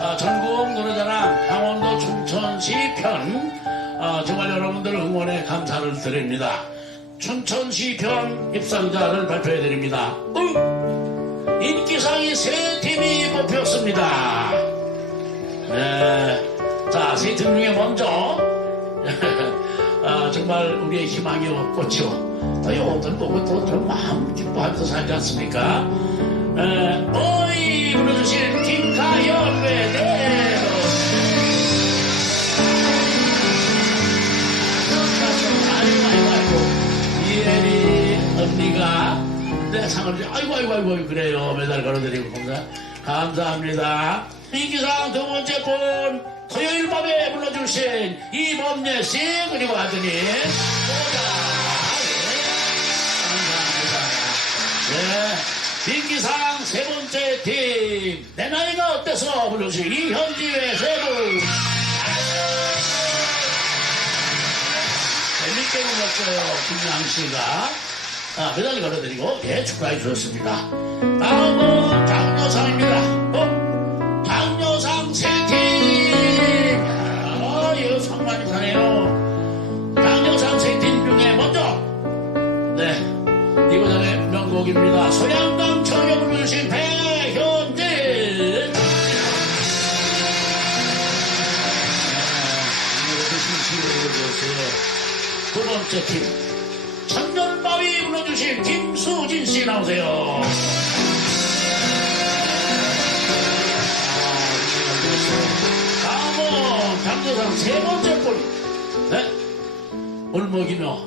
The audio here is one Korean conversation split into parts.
아, 전국 노래자랑 강원도 춘천시 편 아, 정말 여러분들 응원에 감사를 드립니다. 춘천시 편 입상자를 발표해 드립니다. 응! 인기상이 세 팀이 뽑혔습니다. 네, 자, 세 팀 중에 먼저 아, 정말 우리의 희망이요 꽃이요. 또 요들 보고 또 좀 마음 기뻐하면서 살지 않습니까? 에, 어이 불러주신 상을 주- 아이고 아이고 아이고 그래요 메달 걸어드리고 감사 감사합니다. 인기상 두 번째 분 토요일 밤에 불러주신 이범예 씨 그리고 아드님 인기상 세 번째 팀. 내 나이가 어때서? 불러주신 이현지의 세 분. 재밌게 불렀어요 김양 씨가. 아, 메달 걸어드리고 예 축하해 주셨습니다. 다음은 장여상입니다. 어? 곡입니다 소양강 청여 부르신 배현진 두 번째 팀 천년바위 불러주신 김수진 씨 나오세요. 다음은 장조상 세 번째 분. 네. 울먹이며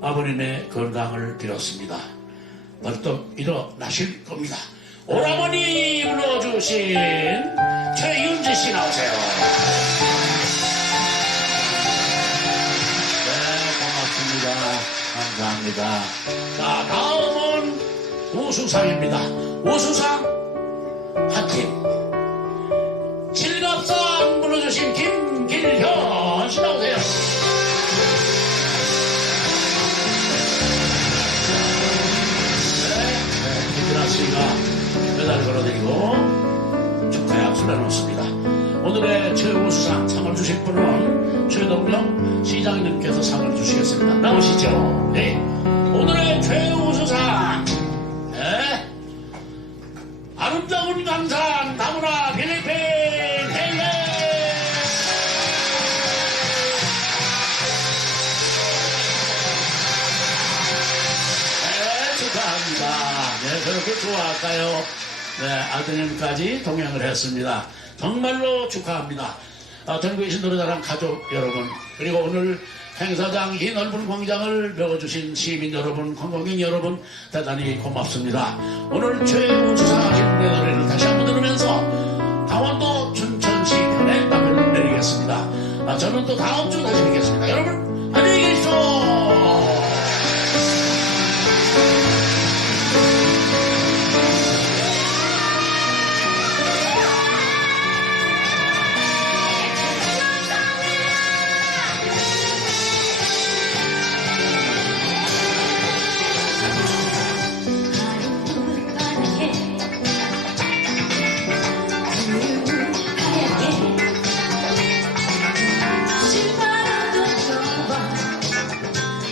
아버님의 건강을 빌었습니다. 벌떡 일어나실 겁니다. 오라버니 불러주신 최윤지 씨 나오세요. 네, 고맙습니다. 감사합니다. 자, 다음은 우수상입니다. 우수상 걸어드리고 축하의 악수를 해놓습니다. 오늘의 최우 수상 상을 주실 분은 최동명 시장님께서 상을 주시겠습니다. 나오시죠? 네. 오늘의 최우 수상, 네. 아름다운 강산 다문화 필리핀 네, 축하합니다. 네, 그렇게 좋아할까요? 네, 아드님까지 동행을 했습니다. 정말로 축하합니다. 아, 전국에 계신 노래자랑 가족 여러분, 그리고 오늘 행사장 이 넓은 광장을 메워주신 시민 여러분, 관광객 여러분, 대단히 고맙습니다. 오늘 최우수상하신 노래를 다시 한번 들으면서 강원도 춘천시 답변을 내리겠습니다. 아, 저는 또 다음 주 다시 뵙겠습니다. 여러분, 안녕히 계십시오.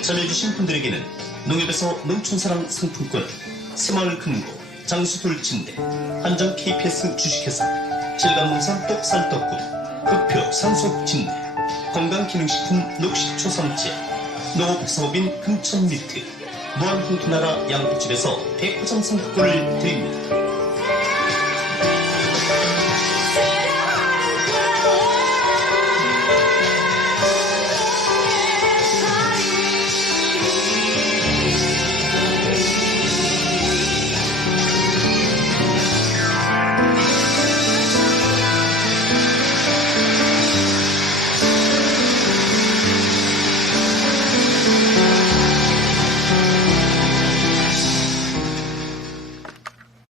참여해주신 분들에게는 농협에서 농촌사랑 상품권, 새마을 금고, 장수돌 침대, 한정 KPS 주식회사, 실감농산 떡살떡국, 흑표 산속 침대, 건강기능식품 녹식초 삼치, 농업사업인 금천미트, 무한홍기나라 양국집에서 백화점 상품권을 드립니다.